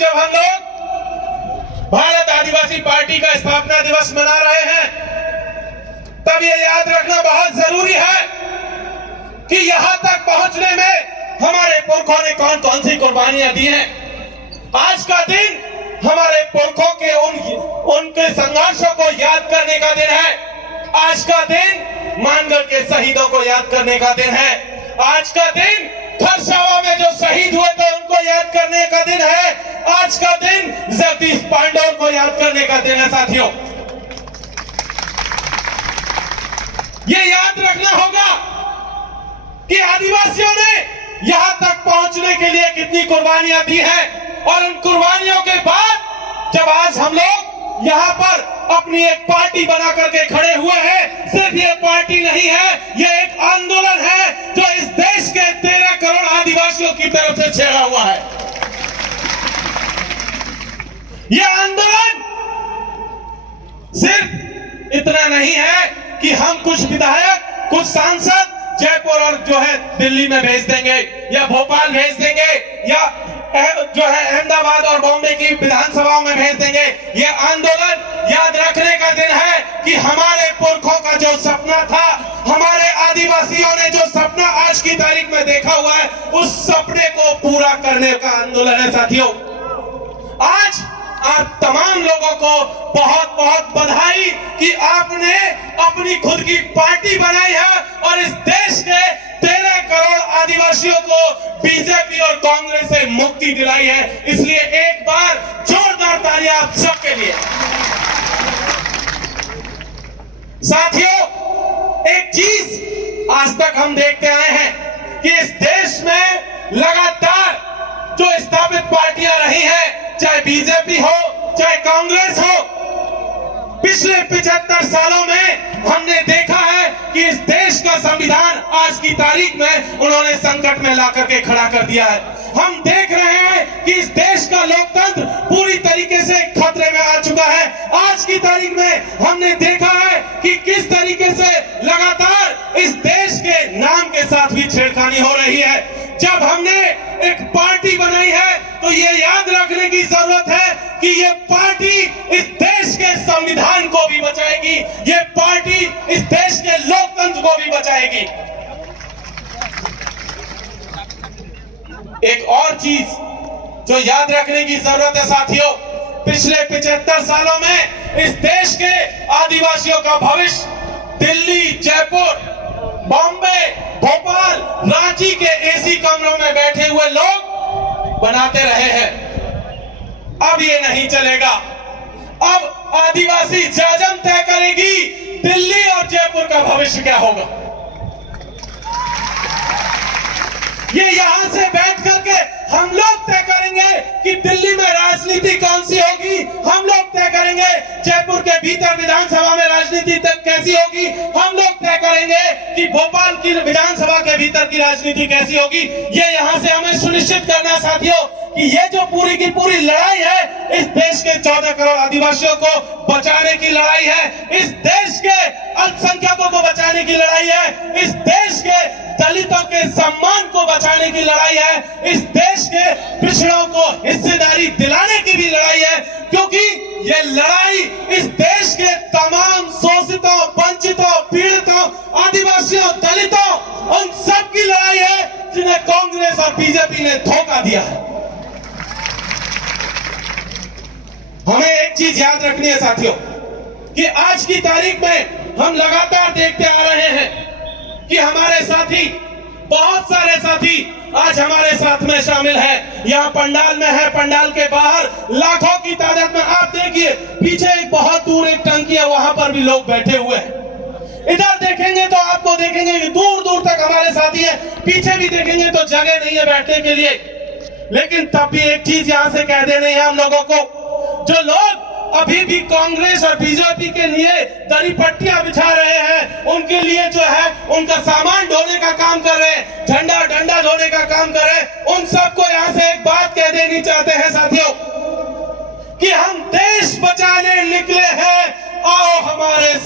जब हम लोग भारत आदिवासी पार्टी का स्थापना दिवस मना रहे हैं, तब ये याद रखना बहुत जरूरी है कि यहां तक पहुंचने में हमारे पुरखों ने कौन कौन सी कुर्बानियां दी हैं। आज का दिन हमारे पुरखों के उनके संघर्षों को याद करने का दिन है। आज का दिन मानगढ़ के शहीदों को याद करने का दिन है। आज का दिन खरसावा में जो शहीद हुए थे उनको याद करने का दिन है। आज का दिन जगदीश पांडव को याद करने का दिन है। साथियों, ये याद रखना होगा कि आदिवासियों ने यहां तक पहुंचने के लिए कितनी कुर्बानियां दी हैं, और उन कुर्बानियों के बाद जब आज हम लोग यहां पर अपनी एक पार्टी बना करके खड़े हुए हैं, सिर्फ ये पार्टी नहीं है, ये एक आंदोलन है जो इस देश के 13 करोड़ आदिवासियों की तरफ से छेड़ा हुआ है। ये आंदोलन सिर्फ इतना नहीं है कि हम कुछ विधायक, कुछ सांसद जयपुर और जो है दिल्ली में भेज देंगे या भोपाल भेज देंगे या जो है अहमदाबाद और बॉम्बे की विधानसभाओं में भेज देंगे। ये आंदोलन याद रखने का दिन है कि हमारे पुरखों का जो सपना था, हमारे आदिवासियों ने जो सपना आज की तारीख में देखा हुआ है, उस सपने को पूरा करने का आंदोलन है। साथियों, आज आप तमाम लोगों को बहुत बहुत बधाई कि आपने अपनी खुद की पार्टी बनाई है और इस देश के 13 करोड़ आदिवासियों को बीजेपी और कांग्रेस से मुक्ति दिलाई है। इसलिए एक बार जोरदार तालियां आप सबके लिए। साथियों, एक चीज आज तक हम देखते आए हैं कि इस देश में लगातार जो स्थापित पार्टियां रही हैं, चाहे बीजेपी हो चाहे कांग्रेस हो, पिछले 75 सालों में हमने देखा है कि इस देश का संविधान आज की तारीख में उन्होंने संकट में ला करके खड़ा कर दिया है। हम देख रहे हैं कि इस देश का लोकतंत्र पूरी तरीके से खतरे में आ चुका है। आज की तारीख में हमने देखा है कि किस तरीके से लगातार इस देश के नाम के साथ भी छेड़खानी हो रही है। जब हमने एक पार्टी बनाई है तो ये याद रखने की जरूरत है कि ये पार्टी इस देश के संविधान को भी बचाएगी, ये पार्टी इस देश के लोकतंत्र को भी बचाएगी। एक और चीज जो याद रखने की जरूरत है साथियों, पिछले 75 सालों में इस देश के आदिवासियों का भविष्य दिल्ली, जयपुर, बॉम्बे, भोपाल, रांची के एसी कमरों में बैठे हुए लोग बनाते रहे हैं। अब ये नहीं चलेगा। अब आदिवासी जाजम तय करेगी दिल्ली और जयपुर का भविष्य क्या होगा। ये यहां से बैठ करके हम लोग तय करेंगे कि दिल्ली में राजनीति कौन सी होगी। हम लोग तय करेंगे जयपुर के भीतर विधानसभा में राजनीति तक कैसी होगी। हम लोग तय करेंगे कि भोपाल की विधानसभा के भीतर की राजनीति कैसी होगी। ये यहां से हमें सुनिश्चित करना है साथियों कि ये जो पूरी की पूरी लड़ाई है, इस देश के 14 करोड़ आदिवासियों को बचाने की लड़ाई है, इस देश के अल्पसंख्यकों को बचाने की लड़ाई है, इस देश के दलितों के सम्मान को बचाने की लड़ाई है, इस देश के पिछड़ों को हिस्सेदारी दिलाने की भी लड़ाई है। क्योंकि ये लड़ाई इस देश के तमाम शोषितों, वंचितों, पीड़ितों, आदिवासियों, दलितों, उन सब की लड़ाई है जिन्हें कांग्रेस और बीजेपी ने धोखा दिया है। हमें एक चीज याद रखनी है साथियों कि आज की तारीख में हम लगातार देखते आ रहे हैं कि हमारे साथी, बहुत सारे साथी आज हमारे साथ में शामिल है। यहाँ पंडाल में है, पंडाल के बाहर लाखों की तादाद में आप देखिए, पीछे एक बहुत दूर एक टंकी है, वहां पर भी लोग बैठे हुए हैं। इधर देखेंगे तो आपको देखेंगे कि दूर दूर तक हमारे साथी है, पीछे भी देखेंगे तो जगह नहीं है बैठने के लिए। लेकिन तब भी एक चीज यहाँ से कह देनी है हम लोगों को, जो लोग अभी भी कांग्रेस और बीजेपी के लिए दरी पट्टियां बिछा रहे हैं, उनके लिए जो है उनका सामान ढोने का काम कर रहे हैं, झंडा डंडा ढोने का काम कर रहे हैं, उन सबको यहां से एक बात कह देनी चाहते हैं साथियों कि हम देश बचाने निकले हैं, आओ हमारे